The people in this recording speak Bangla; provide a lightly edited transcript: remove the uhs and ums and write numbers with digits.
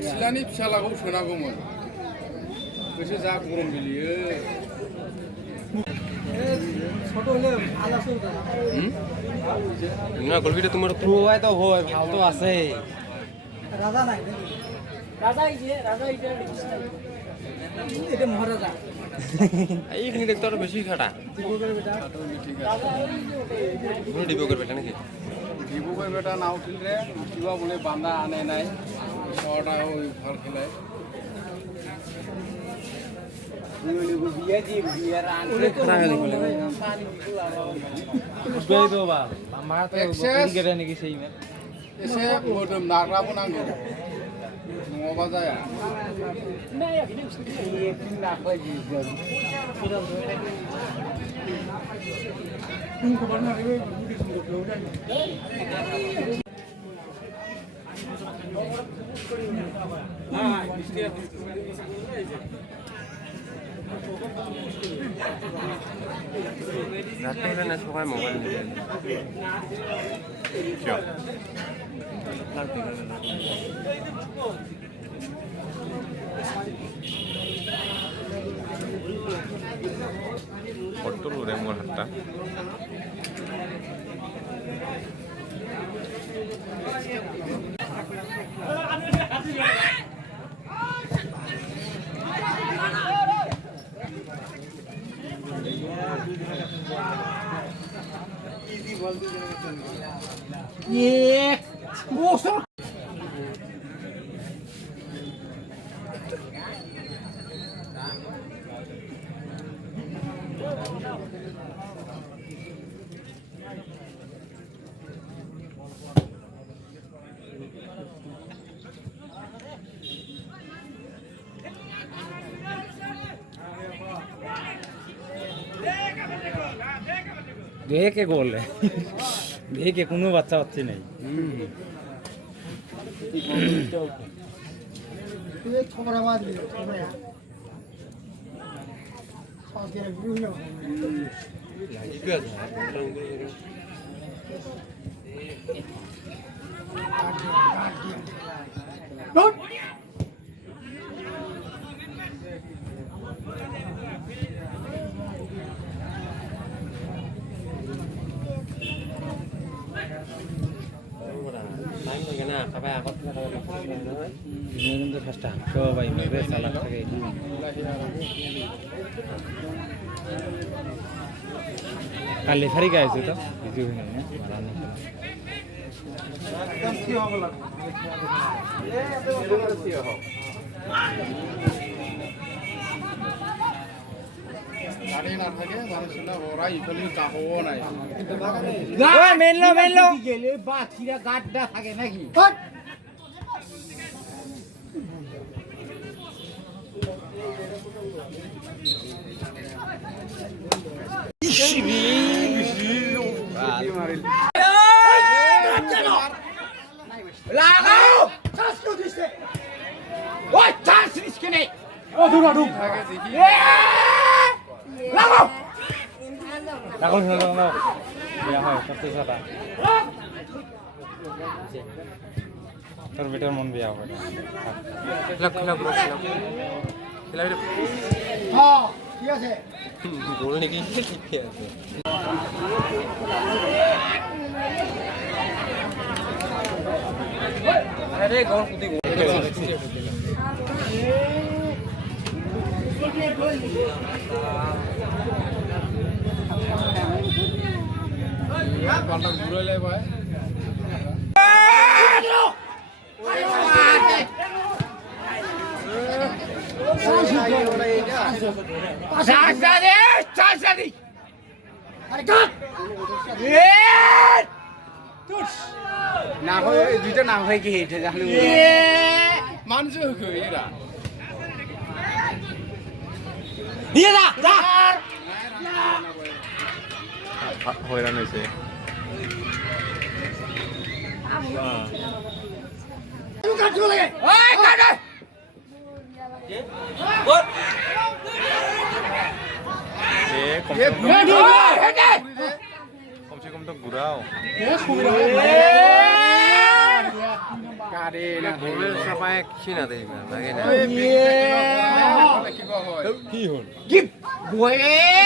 सिलानि फिसालाखौ सोनांगौमोन गोसो जा गरम गेलेयो না গোলকিটা তোমার প্রোয় তো হয় ভালো তো আছে রাজা নাই রাজা এটা মহারাজা এইখানে দেখতে আরো বেশি খাটা ডিবকের বেটা নাকি ডিবকের বেটা না উঠিলে কিবা বলে বান্ধা আনে নাই ছটা ওই ভাল খেলায় एसे मोदोम नाग्राबो नांगौ नङाबा जाया রাত্রে না সবাই মোবাইল নিয়ে চল পটল উড়ে মোর হাতটা দেখে গোল দেখে কোনো বাচ্চা বাচ্চা নেই খবর আওয়াজ কিন্তু ফার্স্টটা সবাই মেরে চালাক থাকে কালি ফারি গাইছে তো কিছু হই না গাড়ি না থাকে মানুষরা ওরা ইফালি কাহও নাই ওই মেনলো গেলে বাছিরা গাড্ডা থাকে নাকি লাগাও চাষ কেউ দিছে ওই চাষ নিচ্ছে নেই ও দুরা দুপ থাকে দেখি লাগাও রাখল না বিয়া হয় সত্যি কথা তোর বেটার মন বিয়া হবে খেলা পুরো খেলা হ্যাঁ ঠিক আছে গোল নাকি ঠিক আছে আরে গোল কুদি পাল্টা ঘুরাইলে ভাই চান্স না দে আরে কাট না হয় দুইটা না হয় কি এটা জানো মানুষ হই এরা নিয়ে যা হয়রান হয়েছে ওই কাট कम से कम तो घुराओ গাড়ি না ঘুরে সবাই খিনা দেই লাগে না কিবা হয় গিফট বয়ে